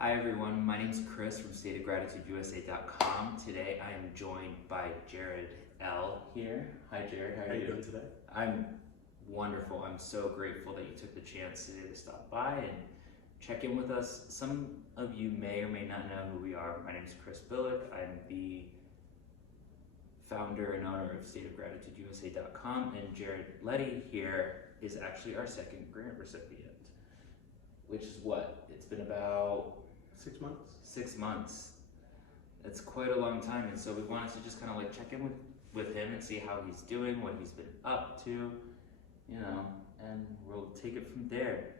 Hi everyone, my name is Chris from stateofgratitudeusa.com. Today I am joined by Jarod L here. Hi Jarod, How are you doing today? I'm wonderful. I'm so grateful that you took the chance today to stop by and check in with us. Some of you may or may not know who we are. My name is Chris Billick. I'm the founder and owner of stateofgratitudeusa.com, and Jarod Letty here is actually our second grant recipient, which is what? It's been about 6 months. 6 months. That's quite a long time, and so we wanted to just kind of like check in with him and see how he's doing, what he's been up to, and we'll take it from there.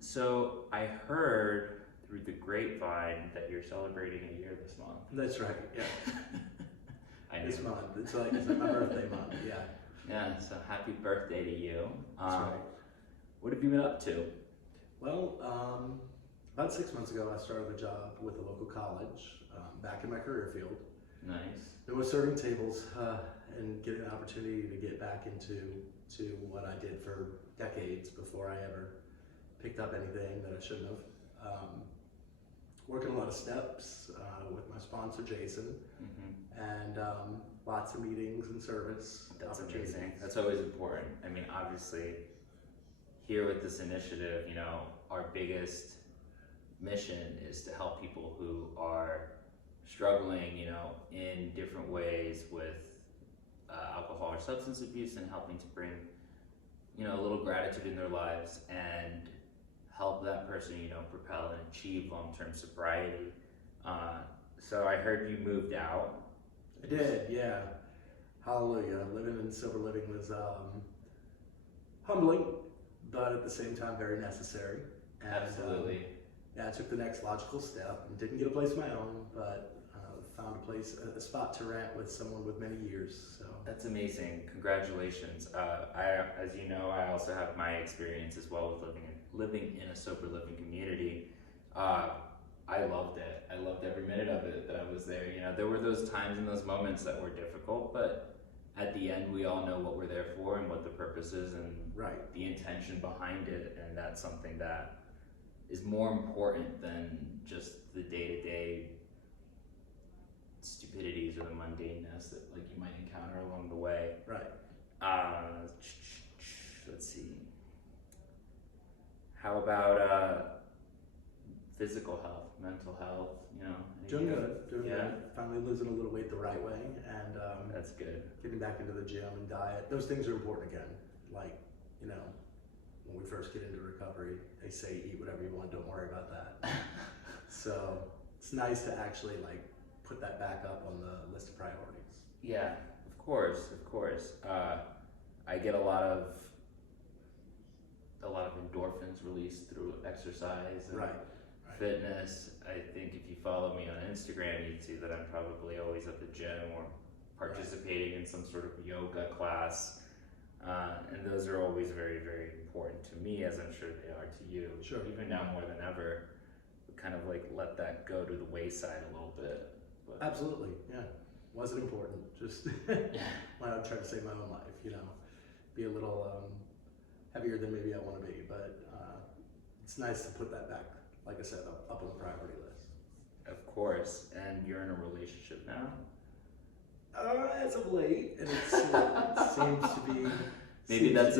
So I heard through the grapevine that you're celebrating a year this month. That's right, yeah. This knew. month. It's my birthday month, yeah. Yeah, so happy birthday to you. That's right. What have you been up to? Well, about 6 months ago, I started a job with a local college back in my career field. Nice. It was serving tables and getting an opportunity to get back into what I did for decades before I ever picked up anything that I shouldn't have. Working a lot of steps with my sponsor, Jason, and lots of meetings and service. That's amazing. That's always important. I mean, obviously, here with this initiative, our biggest mission is to help people who are struggling, in different ways with alcohol or substance abuse, and helping to bring, a little gratitude in their lives and help that person, propel and achieve long-term sobriety. So I heard you moved out. I did, yeah. Hallelujah. Living in sober living was humbling, but at the same time very necessary. And, Absolutely. I took the next logical step and didn't get a place of my own, but found a spot to rent with someone with many years. So that's amazing. Congratulations. As you know, I also have my experience as well with living in a sober living community. I loved it. I loved every minute of it that I was there. There were those times and those moments that were difficult, but at the end, we all know what we're there for and what the purpose is and right. the intention behind it, and that's something that is more important than just the day-to-day stupidities or the mundaneness that you might encounter along the way. Right. Let's see. How about physical health, mental health? Doing good. Doing yeah. good. Finally losing a little weight the right way, and that's good. Getting back into the gym and diet. Those things are important again. When we first get into recovery, they say eat whatever you want, don't worry about that. So it's nice to actually put that back up on the list of priorities. Yeah, of course. I get a lot of endorphins released through exercise and fitness. I think if you follow me on Instagram, you'd see that I'm probably always at the gym or participating in some sort of yoga class. And those are always very, very important to me, as I'm sure they are to you. Sure. Even now more than ever, we kind of let that go to the wayside a little bit. But absolutely, yeah. Wasn't important. Just I'm trying to save my own life, be a little heavier than maybe I want to be. But it's nice to put that back, like I said, up on the priority list. Of course. And you're in a relationship now? As of late, and it seems to be. Maybe that's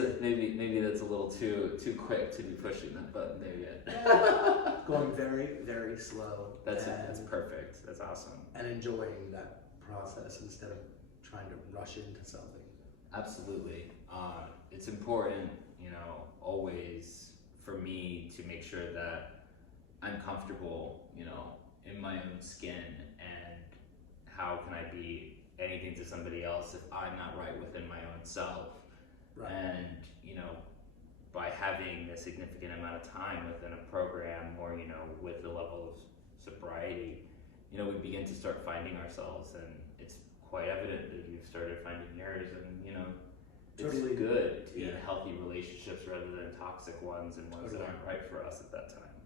a little too quick to be pushing that button there yet. Going very, very slow. That's perfect. That's awesome. And enjoying that process instead of trying to rush into something. Absolutely. It's important, always for me to make sure that I'm comfortable, in my own skin, and how can I be anything to somebody else if I'm not right within my own self. Right. And by having a significant amount of time within a program or with the level of sobriety, we begin to start finding ourselves, and it's quite evident that you've started finding yours, and totally. It's good to be in healthy relationships rather than toxic ones and ones that aren't right for us at that time.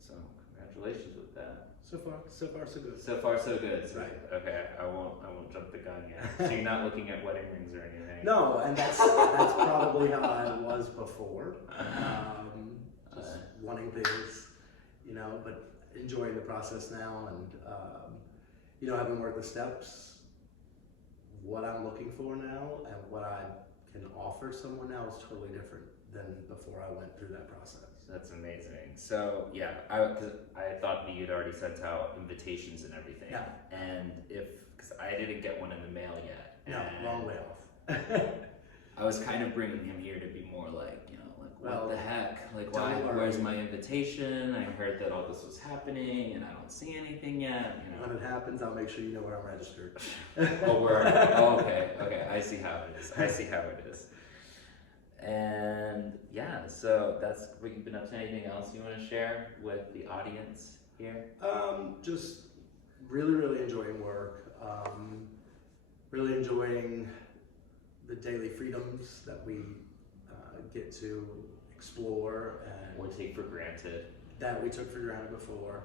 So congratulations with that. So far so good. So far so good. So, right. Okay, I won't jump the gun yet. So you're not looking at wedding rings or anything. No, and that's probably how I was before. Just wanting things but enjoying the process now, and having worked the steps, what I'm looking for now and what I can offer someone now is totally different than before I went through that process. That's amazing. So yeah, cause I thought that you'd already sent out invitations and everything. Yeah. And because I didn't get one in the mail yet. No, and long way off. I was kind of bringing him here to be more like, what the heck? Like, don't why? worry. Where's my invitation? I heard that all this was happening, and I don't see anything yet. When it happens, I'll make sure you know where I'm registered. Okay. I see how it is. And yeah, so that's what you've been up to. Anything else you want to share with the audience here? Just really enjoying work. Really enjoying the daily freedoms that we get to explore and Or take for granted. that we took for granted before.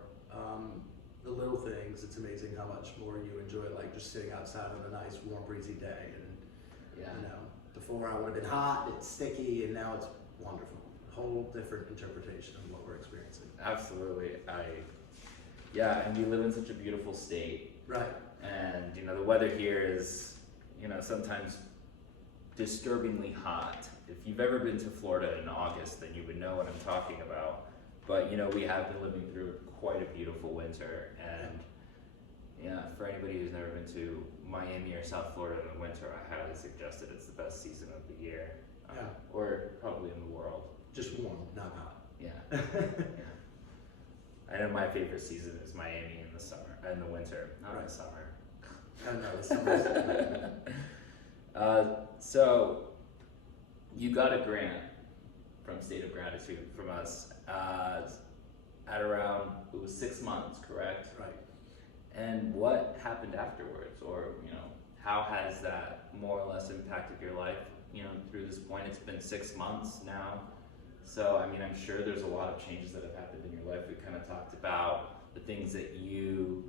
The little things, it's amazing how much more you enjoy, like just sitting outside on a nice warm breezy day, and before I would have been hot, it's sticky, and now it's wonderful. Whole different interpretation of what we're experiencing. Absolutely. And we live in such a beautiful state. Right. And the weather here is sometimes disturbingly hot. If you've ever been to Florida in August, then you would know what I'm talking about. But we have been living through quite a beautiful winter, and for anybody who's never been to Miami or South Florida in the winter, I highly suggest it. It's the best season of the year, or probably in the world. Just warm, not hot. Yeah. I know my favorite season is Miami in the summer, in the winter, not in the summer. I know, the summer's So you got a grant from State of Gratitude from us at around, it was 6 months, correct? Right. And what happened afterwards, or how has that more or less impacted your life through this point? It's been 6 months now, so I'm sure there's a lot of changes that have happened in your life. We kind of talked about the things that you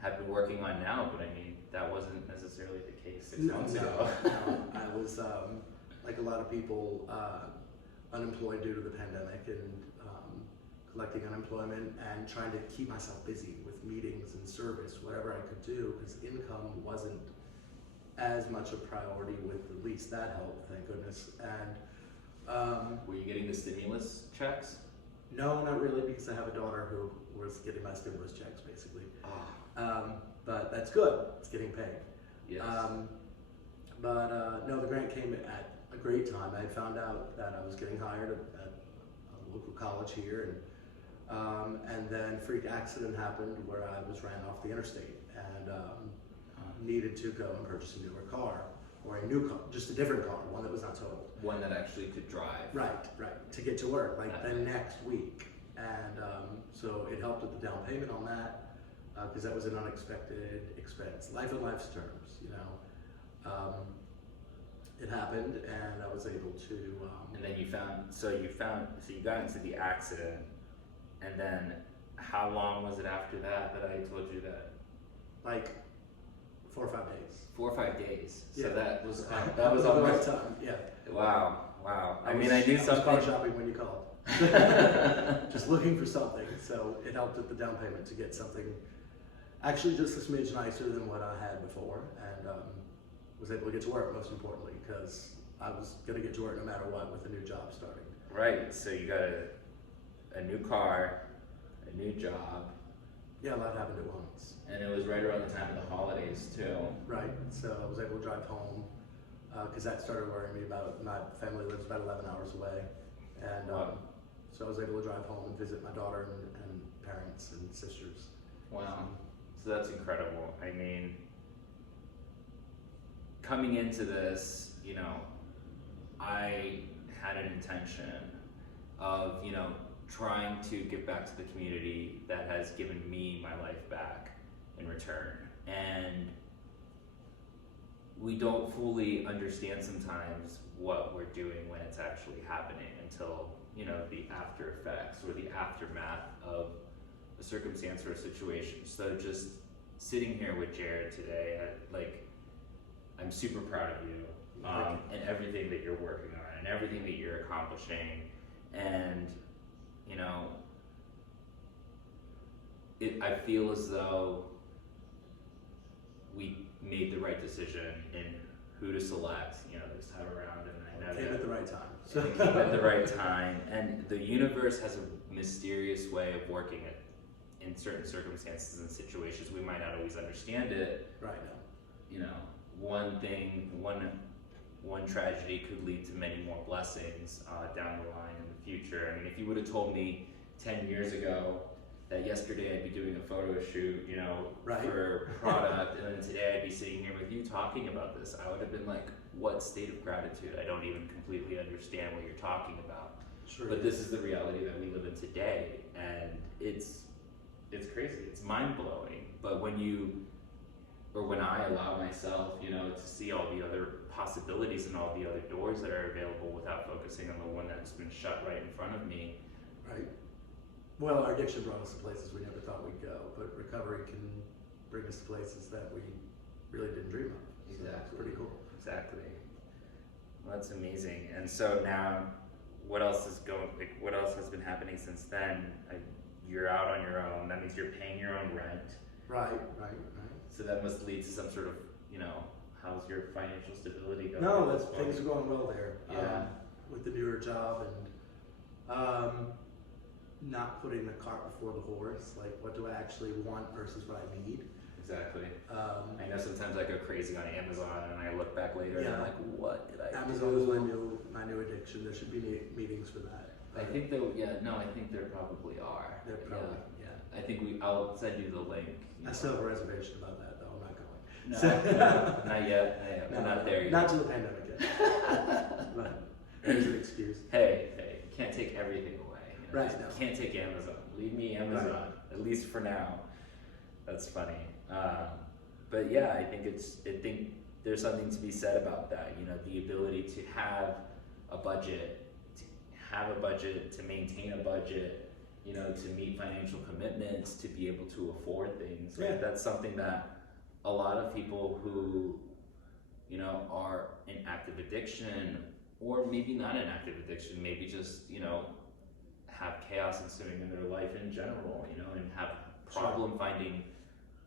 have been working on now, but that wasn't necessarily the case 6 months ago. No. I was like a lot of people, unemployed due to the pandemic, and collecting unemployment and trying to keep myself busy with meetings and service, whatever I could do, because income wasn't as much a priority. With at least that helped, thank goodness. And were you getting the stimulus checks? no, not really, because I have a daughter who was getting my stimulus checks basically. But that's good, it's getting paid. Yes. No, the grant came at a great time. I had found out that I was getting hired at a local college here, and then freak accident happened where I ran off the interstate and needed to go and purchase a newer car, or a new car, just a different car, one that was not totaled. One that actually could drive. Right, to get to work, like the next week. And so it helped with the down payment on that, because that was an unexpected expense. Life on life's terms, it happened, and I was able to. And then you got into the accident, and then how long was it after that I told you that? Like 4 or 5 days. 4 or 5 days. So Yeah. that was That was the right almost. time. Yeah. Wow. I knew I was something. car shopping when you called. Just looking for something, so it helped with the down payment to get something actually just a smidge nicer than what I had before, and was able to get to work, most importantly, because I was going to get to work no matter what with a new job starting. Right, so you got a new car, a new job. Yeah, a lot happened at once. And it was right around the time of the holidays too. Right, so I was able to drive home, because that started worrying me about, my family lives about 11 hours away, and so I was able to drive home and visit my daughter and parents and sisters. Wow, so that's incredible. Coming into this, I had an intention of, trying to give back to the community that has given me my life back in return. And we don't fully understand sometimes what we're doing when it's actually happening until, the after effects or the aftermath of a circumstance or a situation. So just sitting here with Jarod today, I'm super proud of you, and everything that you're working on and everything that you're accomplishing. And, I feel as though we made the right decision in who to select, this time around, and I know Came at the right time. So it came at the right time, and the universe has a mysterious way of working it in certain circumstances and situations. We might not always understand it. Right now. One thing, one tragedy could lead to many more blessings down the line in the future. I mean, if you would have told me 10 years ago that yesterday I'd be doing a photo shoot, Right. for product, and then today I'd be sitting here with you talking about this, I would have been like, what state of gratitude? I don't even completely understand what you're talking about. Sure. But this is the reality that we live in today, and it's crazy. It's mind blowing. But when I allow myself, to see all the other possibilities and all the other doors that are available without focusing on the one that's been shut right in front of me. Right. Well, our addiction brought us to places we never thought we'd go, but recovery can bring us to places that we really didn't dream of. So Exactly. it's pretty cool. Exactly. Well, that's amazing. And so now, what else has been happening since then? You're out on your own. That means you're paying your own rent. Right. So that must lead to some sort of, how's your financial stability going? No, things are going well there. Yeah. With the newer job and not putting the cart before the horse. Like, what do I actually want versus what I need? Exactly. I know sometimes I go crazy on Amazon and I look back later and I'm like, what did I Amazon do? is my new addiction. There should be meetings for that. I think I think there probably are. There probably, yeah. I think I'll send you the link. I still have a reservation about that, though. I'm not going. No, not yet. We're not there yet. Not till the pandemic yet. But there's an excuse. Hey, you can't take everything away. Right. You can't take Amazon. Leave me Amazon, Right. at least for now. That's funny. But yeah, I think there's something to be said about that. The ability to have a budget, to maintain a budget, to meet financial commitments, to be able to afford things. Like, Yeah. that's something that a lot of people who, are in active addiction, or maybe not in active addiction, maybe just, have chaos ensuing in their life in general, and have problem finding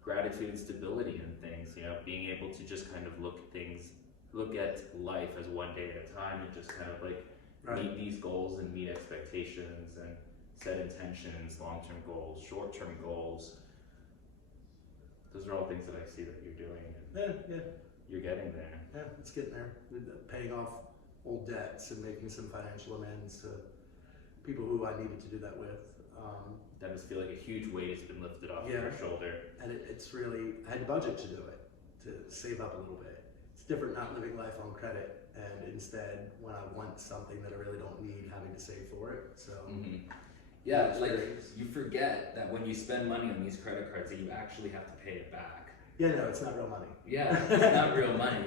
gratitude and stability in things, being able to just kind of look at life as one day at a time, and just kind of like meet these goals and meet expectations and set intentions, long-term goals, short-term goals. Those are all things that I see that you're doing. Yeah. You're getting there. Yeah, it's getting there. Paying off old debts and making some financial amends to people who I needed to do that with. That must feel like a huge weight has been lifted off Yeah. your shoulder. And it's really, I had to budget to do it, to save up a little bit. It's different not living life on credit, and instead, when I want something that I really don't need, having to save for it. So, Yeah, like you forget that when you spend money on these credit cards, that you actually have to pay it back. yeah, no, it's not real money. Yeah, it's not real money.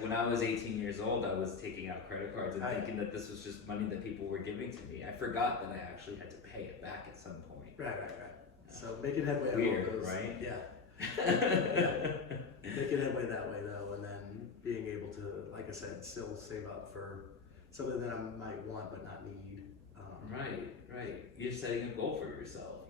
When I was 18 years old, I was taking out credit cards and thinking that this was just money that people were giving to me. I forgot that I actually had to pay it back at some point. Right. So making headway. Weird, on those, right? Yeah. Making headway that way though, and then being able to, like I said, still save up for something that I might want but not need. Right. You're setting a goal for yourself,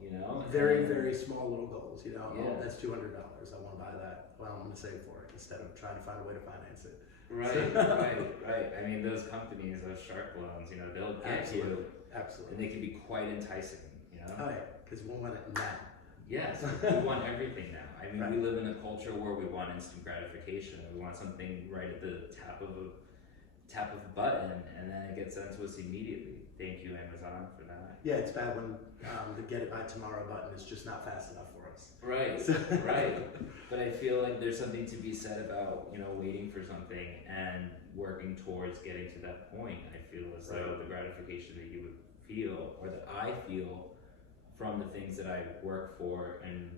Very, very small little goals. Yeah. Oh, that's $200. I want to buy that. Well, I'm going to save for it instead of trying to find a way to finance it. Right. I mean, those companies, those shark loans, they'll get you, Absolutely. and they can be quite enticing, Oh yeah, because we want it now. Yes, we want everything now. I mean, Right. we live in a culture where we want instant gratification. We want something right at the tap of a button, and then it gets sent to us immediately. Thank you, Amazon, for that. Yeah, it's bad when the get it by tomorrow button is just not fast enough for us. Right. But I feel like there's something to be said about, waiting for something and working towards getting to that point. I feel as though the gratification that you would feel, or that I feel, from the things that I work for and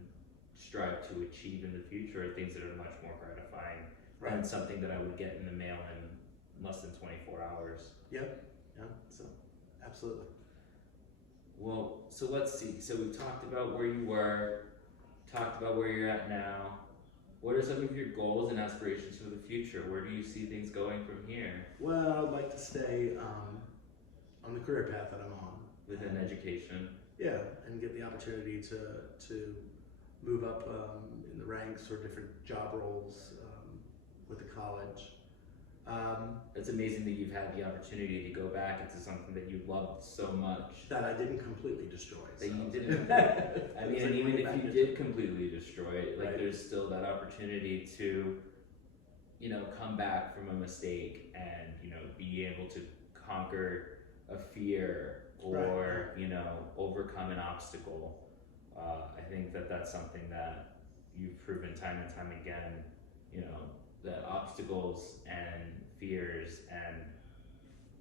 strive to achieve in the future, are things that are much more gratifying than something that I would get in the mail in less than 24 hours. Yep. Yeah. So, absolutely. Well, so let's see. So we talked about where you were, talked about where you're at now. What are some of your goals and aspirations for the future? Where do you see things going from here? Well, I'd like to stay on the career path that I'm on. Within education? yeah, and get the opportunity to move up in the ranks or different job roles with the college. It's amazing that you've had the opportunity to go back into something that you loved so much. That I didn't completely destroy. That so. you didn't. I mean, and even if you did completely destroy it, like, there's still that opportunity to, you know, come back from a mistake and, you know, be able to conquer a fear or, you know, overcome an obstacle. I think that that's something that you've proven time and time again, you know, that obstacles and fears and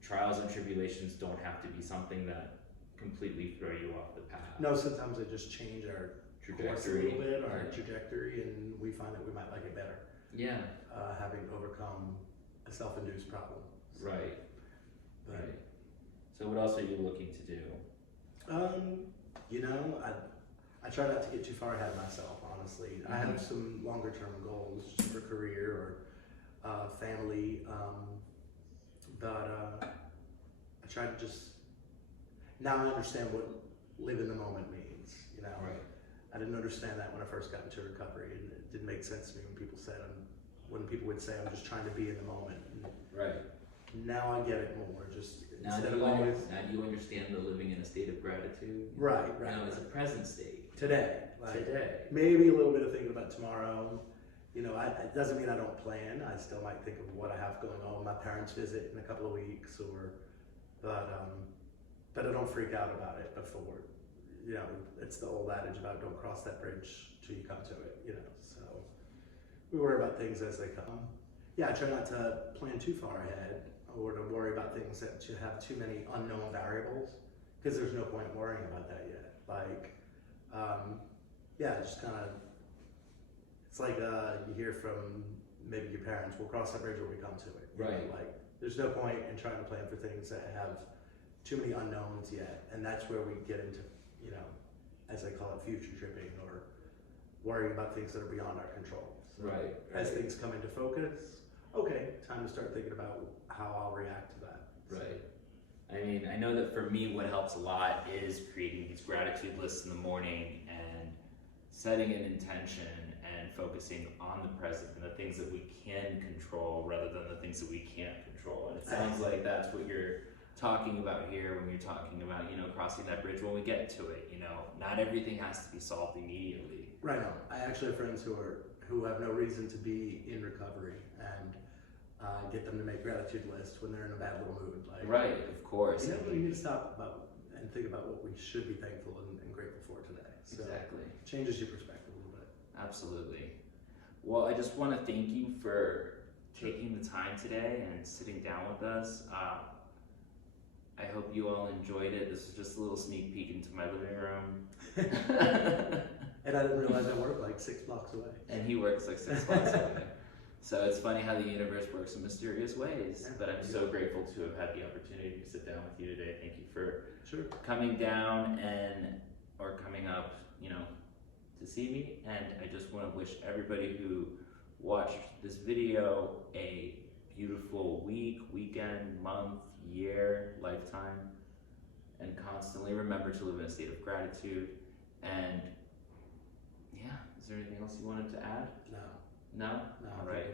trials and tribulations don't have to be something that completely throw you off the path. No, sometimes they just change our course a Trajectory. little bit, our trajectory, and we find that we might like it better. Yeah. Having overcome a self-induced problem. So, Right. But, Right. So what else are you looking to do? You know, I try not to get too far ahead of myself, honestly. I have some longer term goals for career or family, but I try to just, now I understand what live in the moment means, you know. Right. I didn't understand that when I first got into recovery, and it didn't make sense to me when people would say I'm just trying to be in the moment. And Right. now I get it more, just Now instead do, of you always, now do you understand the living in a state of gratitude? right, Now it's a present state. today, like, Today. maybe a little bit of thinking about tomorrow. You know, it doesn't mean I don't plan. I still might think of what I have going on. My parents visit in a couple of weeks, but I don't freak out about it before. You know, it's the old adage about don't cross that bridge till you come to it. You know, so we worry about things as they come. Yeah, I try not to plan too far ahead or to worry about things that you have too many unknown variables, because there's no point worrying about that yet. Like, yeah, just kind of. It's like you hear from maybe your parents, we'll cross that bridge when we come to it. You know, Right. like, there's no point in trying to plan for things that have too many unknowns yet. And that's where we get into, you know, as they call it, future tripping or worrying about things that are beyond our control. So Right. as things come into focus, okay, time to start thinking about how I'll react to that. So, Right. I mean, I know that for me, what helps a lot is creating these gratitude lists in the morning and setting an intention and focusing on the present and the things that we can control rather than the things that we can't control. And it sounds like that's what you're talking about here when you're talking about, you know, crossing that bridge when we get to it. You know, not everything has to be solved immediately. Right on. I actually have friends who have no reason to be in recovery, and get them to make gratitude lists when they're in a bad little mood. Like, Right, of course. you know, And we need to stop and think about what we should be thankful and grateful for today. So exactly. it changes your perspective a little bit. Absolutely. Well, I just want to thank you for taking the time today and sitting down with us. I hope you all enjoyed it. This was just a little sneak peek into my living room. And I didn't realize I worked like 6 blocks away. And he works like 6 blocks away. So it's funny how the universe works in mysterious ways. But I'm so grateful to have had the opportunity to sit down with you today. Thank you for coming down or coming up, you know, to see me. And I just want to wish everybody who watched this video a beautiful week, weekend, month, year, lifetime, and constantly remember to live in a state of gratitude. And yeah, is there anything else you wanted to add? No. No? No. All right.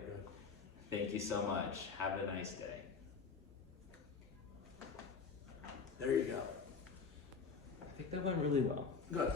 Thank you so much. Have a nice day. There you go. I think that went really well. Good.